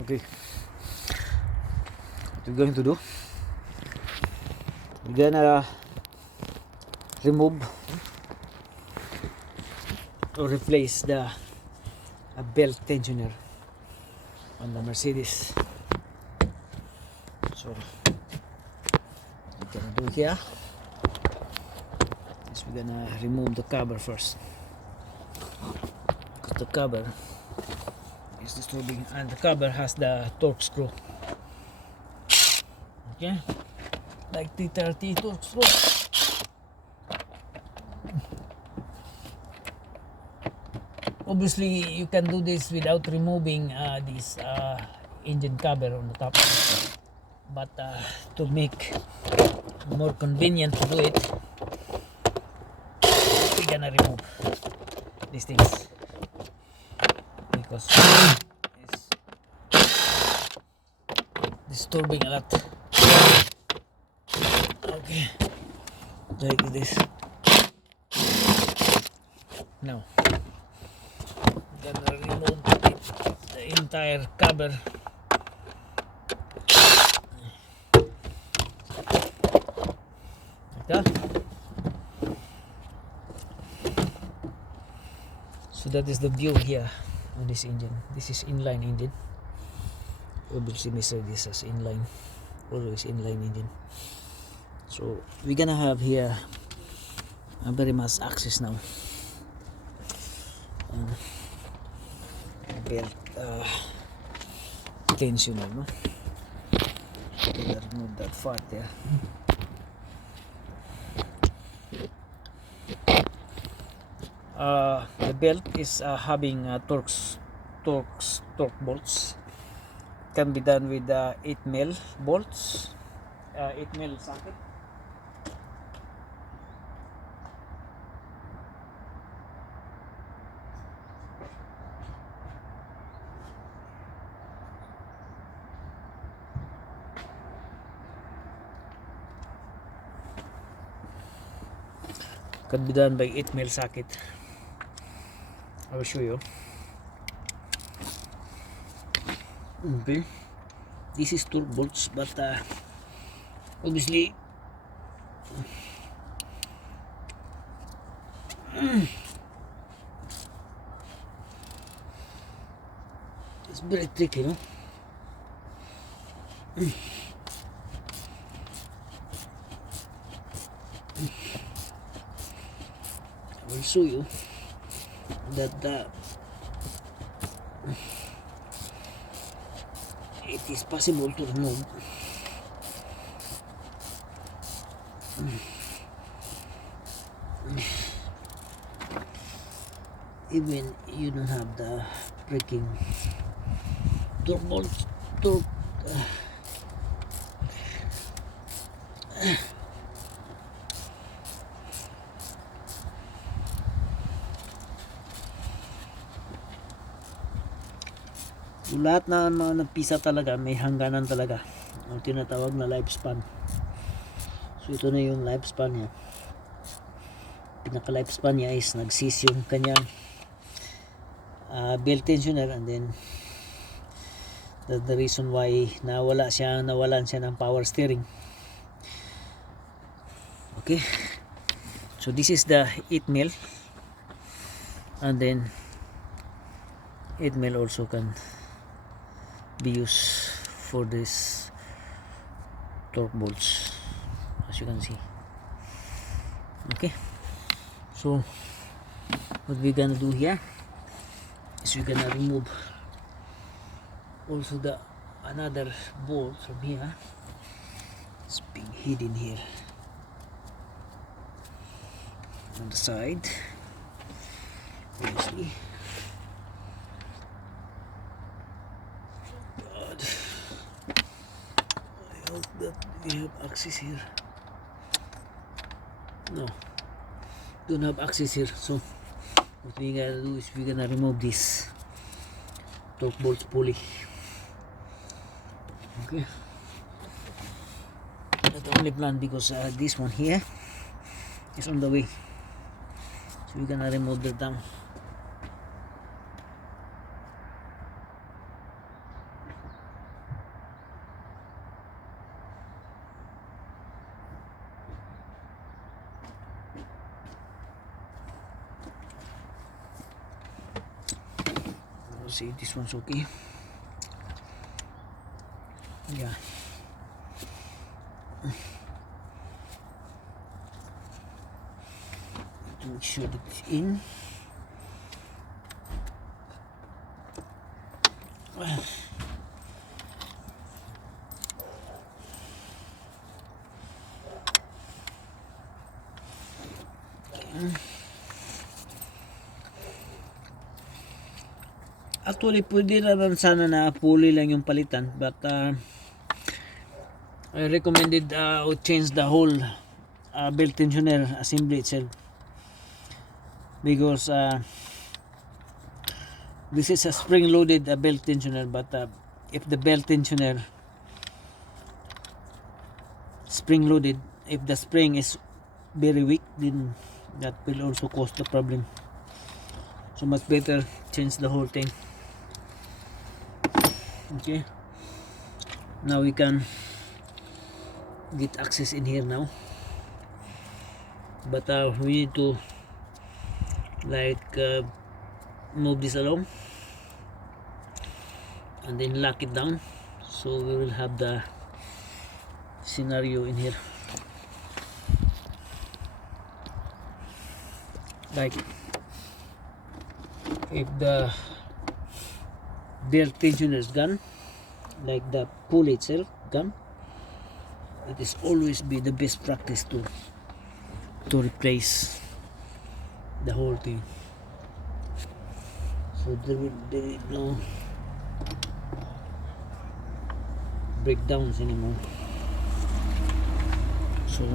Okay, what we're going to do, we're gonna remove or replace the belt tensioner on the Mercedes. So what we're gonna do here is we're gonna remove the cover first, because the cover is disturbing, and the cover has the torque screw. Okay, like T30 torque screw. Obviously you can do this without removing this engine cover on the top, but to make more convenient to do it, we're gonna remove these things because it's disturbing a lot. Okay, like this. Now I'm gonna remove the entire cover. Like that. So that is the view here on this engine. This is inline engine. Obviously Mercedes has inline, always inline engine. So we're gonna have here a very much access now. Belt tensioner, no? Gonna remove that part there. The belt is having torque bolts. Can be done with 8mm bolts, 8mm socket. Can be done by 8mm socket. I will show you. Okay, this is torque bolts, but obviously it's very tricky, no? I will show you that it is possible to remove even you don't have the breaking torque bolts. Lahat na mga nagpisa talaga may hangganan talaga, ang tinatawag na lifespan. So ito na yung lifespan niya. Pinaka lifespan niya is nagsis yung kanyang belt tensioner, and then that's the reason why nawalan siya ng power steering. Okay, so this is the 8mm, and then 8mm also can be used for this torque bolts, as you can see. Okay, so what we're gonna do here is we're gonna remove also the another bolt from here. It's being hidden here on the side, obviously. That we have access here. No, don't have access here. So what we gotta do is we're gonna remove this torque bolts pulley. Okay, that's the only plan, because this one here is on the way. So we're gonna remove the down. see this one's okay. Yeah. To make sure that it's in. Actually, pwede naman sana na pulley lang yung palitan, but I recommended to change the whole belt tensioner assembly itself, because this is a spring loaded belt tensioner, but if the belt tensioner spring loaded, if the spring is very weak, then that will also cause the problem. So much better change the whole thing. Okay, now we can get access in here now, but we need to like move this along and then lock it down, so we will have the scenario in here. Like if the belt tensioner is gone, like the pulley itself gone, it is always be the best practice to replace the whole thing, so there will be no breakdowns anymore. So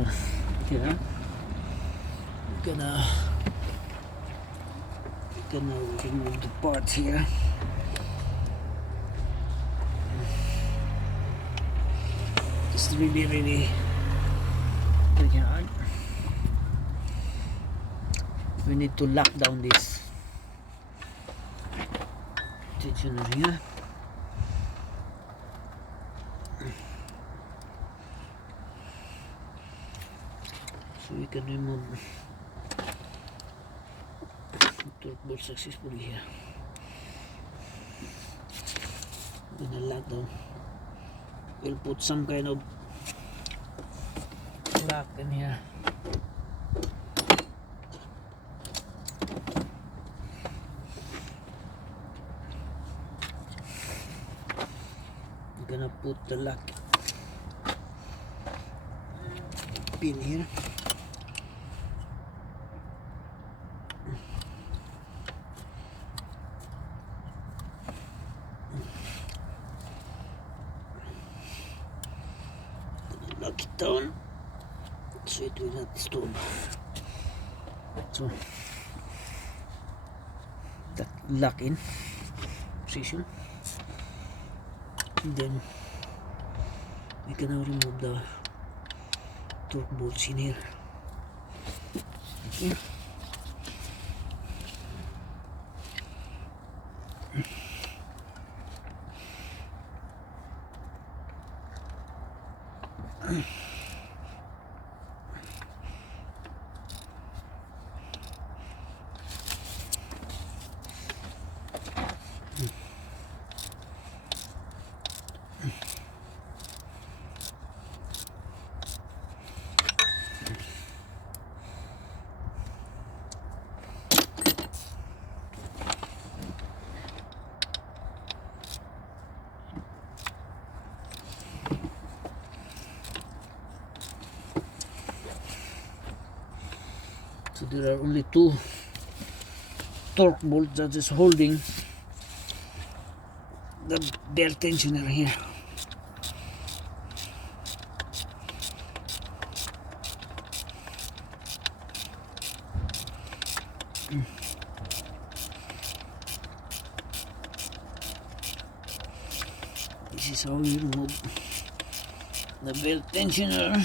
yeah, we're gonna remove the parts here. It's really hard. We need to lock down this tensioner here. So we can remove the torque bolt successfully here. Then the lock down. We'll put some kind of lock in here. We're gonna put the lock pin here. Lock it down so it will not disturb. So that lock in position, and then we can now remove the torque bolts in here. Okay. So there are only two torque bolts that is holding the belt tensioner here. This is how we remove the belt tensioner.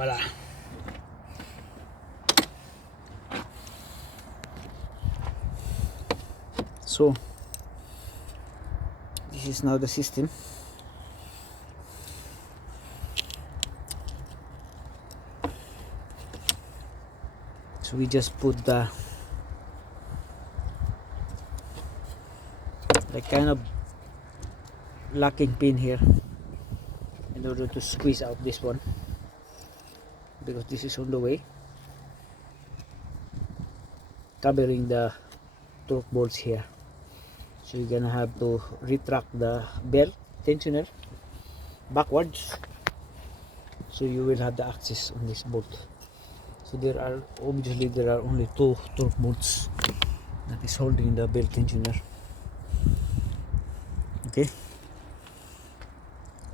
voila. So this is now the system. So we just put the kind of locking pin here in order to squeeze out this one, because this is on the way, covering the torque bolts here. So you're gonna have to retract the belt tensioner backwards, so you will have the access on this bolt. So there are only two torque bolts that is holding the belt tensioner. Okay,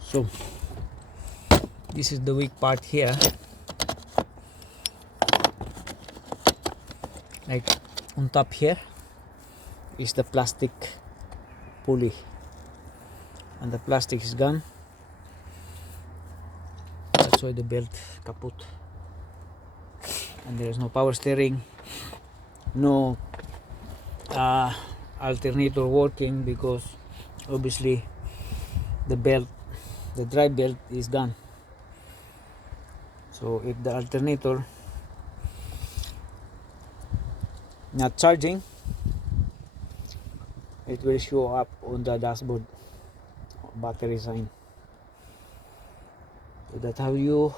so this is the weak part here. Like on top here is the plastic pulley, and the plastic is gone. That's why the belt kaput. And there is no power steering, no alternator working, because obviously the drive belt is gone. So if the alternator not charging, it will show up on the dashboard, battery sign. So that's how you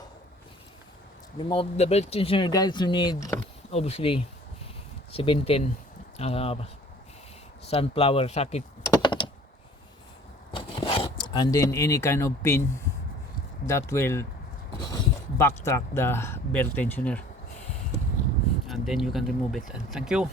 remove the belt tensioner, guys. You need obviously 710 sunflower socket, and then any kind of pin that will backtrack the belt tensioner, and then you can remove it. And thank you.